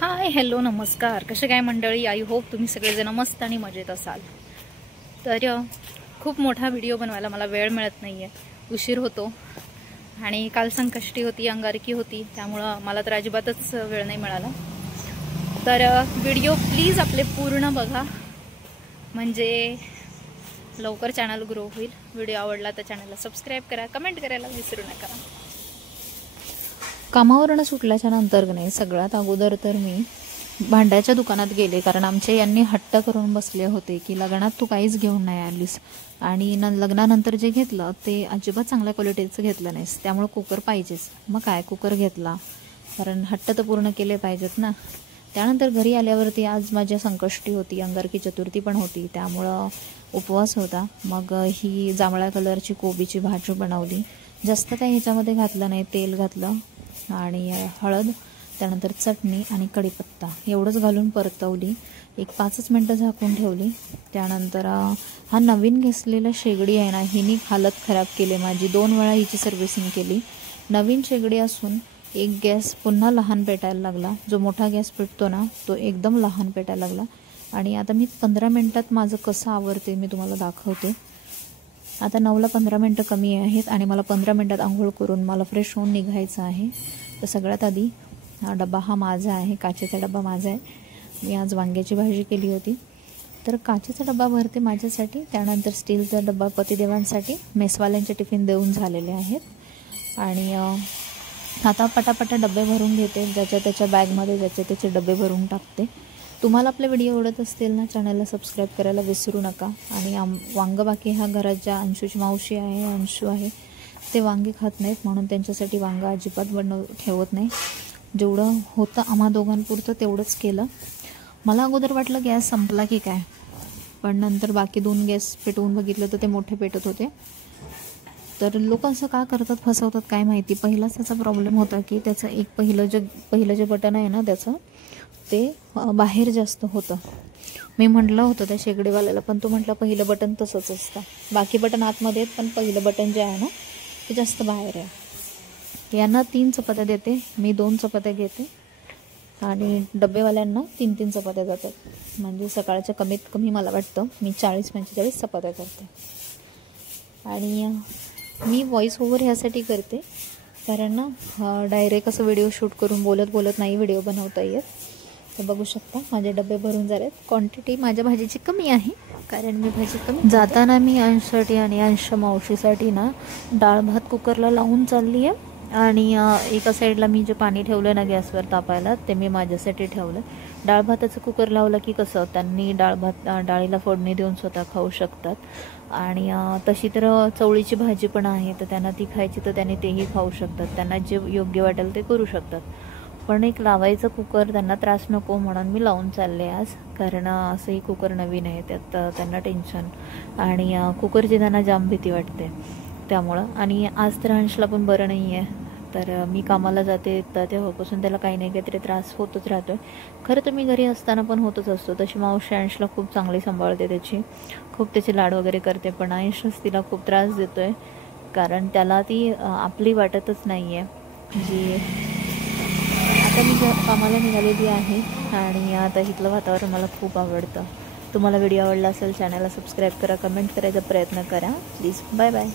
Hi hello नमस्कार, कसे काय मंडळी? आय होप तुम्ही सगळेजण मस्त आणि मजेत असाल। तर खूप मोठा व्हिडिओ बनवायला मला वेळ मिळत नाहीये, उशीर होतो आणि काल संकष्टी होती, अंगारकी होती, त्यामुळे मला तर अजिबातच वेळ नाही मिळाला। तर व्हिडिओ प्लीज आपले पूर्ण बघा, म्हणजे लवकर चॅनल ग्रो होईल। व्हिडिओ आवडला तर चॅनलला सबस्क्राइब करा, कमेंट करायला विसरू नका। कामावरून सुटल्याच्या नंतर नाही, सगळ्यात अगोदर तर मी भांड्याच्या दुकानात गेले, कारण आमचे यांनी हट्ट करून बसले होते की लग्नात तू काहीच घेऊन नाही आलीस आणि लग्नानंतर जे घेतलं ते अजिबात चांगल्या क्वालिटीचं घेतलं नाहीस, त्यामुळे कुकर पाहिजेच। मग काय कुकर घेतला, कारण हट्ट तर पूर्ण केले पाहिजेत ना। त्यानंतर घरी आल्यावरती आज माझ्या संकष्टी होती, अंगारकी चतुर्थी पण होती, त्यामुळं उपवास होता। मग ही जांभळ्या कलरची कोबीची भाजी बनवली। जास्त काही ह्याच्यामध्ये घातलं नाही, तेल घातलं आणि हळद, त्यानंतर चटणी आणि कढीपत्ता एवढंच घालून परतवली। एक 5 मिनिटं झाकून ठेवली। त्यानंतर हा नवीन घेतलेला शेगडी आहे ना, हिने हालत खराब केली माझी। 2 वेळा हिची सर्व्हिसिंग केली। नवीन शेगडी असून एक गॅस पुन्हा लहान पेटायला लागला, जो मोठा गॅस पेटतो ना तो एकदम लहान पेटायला लागला। आणि आता मी 15 मिनिटात माझं कसं आवरते मी तुम्हाला दाखवते। आता 9ला 15 मिनिटं कमी आहेत आणि मला 15 मिनिटात आंघोळ करून मला फ्रेश होऊन निघायचं आहे। तर सगळ्यात आधी डबा हा माझा आहे, काचेचा डबा माझा आहे। मी आज वांग्याची भाजी केली होती, तर काचेचा डबा भरते माझ्यासाठी। त्यानंतर स्टीलचा डबा पतिदेवांसाठी, मेसवाल्यांचे टिफिन देऊन झालेले आहेत। आणि आता पटापटा डबे भरून घेते, ज्याच्या त्याच्या बॅगमध्ये ज्याचे त्याचे डबे भरून टाकते। तुम्हाला आपले व्हिडिओ आवडत असतील ना, चॅनलला सबस्क्राईब करायला विसरू नका। आणि वांग बाकी ह्या घरात ज्या अंशूची मावशी आहे, अंशू आहे, ते वांगे खात नाहीत, म्हणून त्यांच्यासाठी वांग अजिबात ठेवत नाही। जेवढं होतं आम्हा दोघांपुरतं तेवढंच केलं। मला अगोदर वाटलं गॅस संपला की काय, पण नंतर बाकी 2 गॅस पेटवून बघितलं तर ते मोठे पेटत होते। तर लोक असं का करतात, फसवतात काय माहिती। पहिलाच त्याचा प्रॉब्लेम होता की त्याचं एक पहिलं जे बटन आहे ना त्याचं, ते बाहेर जास्त होतं। मी म्हटलं होतं त्या शेगडीवाल्याला, पण तो म्हटलं पहिलं बटन तसंच असतं, बाकी बटन आतमध्ये आहेत, पण पहिलं बटन जे आहे ना ते जास्त बाहेर आहे। यांना 3 चपात्या देते मी, 2 चपात्या घेते आणि डब्बेवाल्यांना 3-3 चपात्या जातात, म्हणजे सकाळच्या कमीत कमी मला वाटतं मी 40-45 चपात्या करते। आणि मी व्हॉइस ओव्हर ह्यासाठी करते, कारण ना डायरेक्ट असं व्हिडिओ शूट करून बोलत नाही व्हिडिओ बनवता येत। तर बघू शकता माझे डबे भरून झालेत। क्वांटिटी माझ्या भाजीची कमी आहे, कारण मी भाजी कमी जाताना मी अंशसाठी आणि अंश मावशीसाठी ना डाळ भात कुकरला लावून चालली आहे। आणि एका साईडला मी जे पाणी ठेवलं ना गॅसवर तापायला, ते मी माझ्यासाठी ठेवलं। डाळ भाताचं कुकर लावलं की कसं त्यांनी डाळीला फोडणी देऊन स्वतः खाऊ शकतात। आणि तशी तर चवळीची भाजी पण आहे, तर त्यांना ती खायची तर त्यांनी तेही खाऊ शकतात, त्यांना जे योग्य वाटेल ते करू शकतात। पण एक लावायचं कुकर त्यांना त्रास नको म्हणून मी लावून चालले आज, कारण असंही कुकर नवीन आहे, त्यात त्यांना टेन्शन आणि कुकरची त्यांना जाम भीती वाटते त्यामुळं। आणि आज तर अंशला पण बरं नाही आहे, तर मी कामाला जाते तर तेव्हापासून त्याला काही नाही काहीतरी त्रास होतच राहतो। खरं तर मी घरी असताना पण होतच असतो, तशी मावशी अंशला खूप चांगली सांभाळते, खूप त्याचे लाड वगैरे करते, पण अंशच तिला खूप त्रास देतोय, कारण त्याला ती आपली वाटतच नाही आहे। जी आता मी कामाला निघालेली आहे आणि आता इथलं वातावरण मला खूप आवडतं। तुम्हाला व्हिडिओ आवडला असेल चॅनलला सबस्क्राईब करा, कमेंट करायचा प्रयत्न करा प्लीज। Bye bye.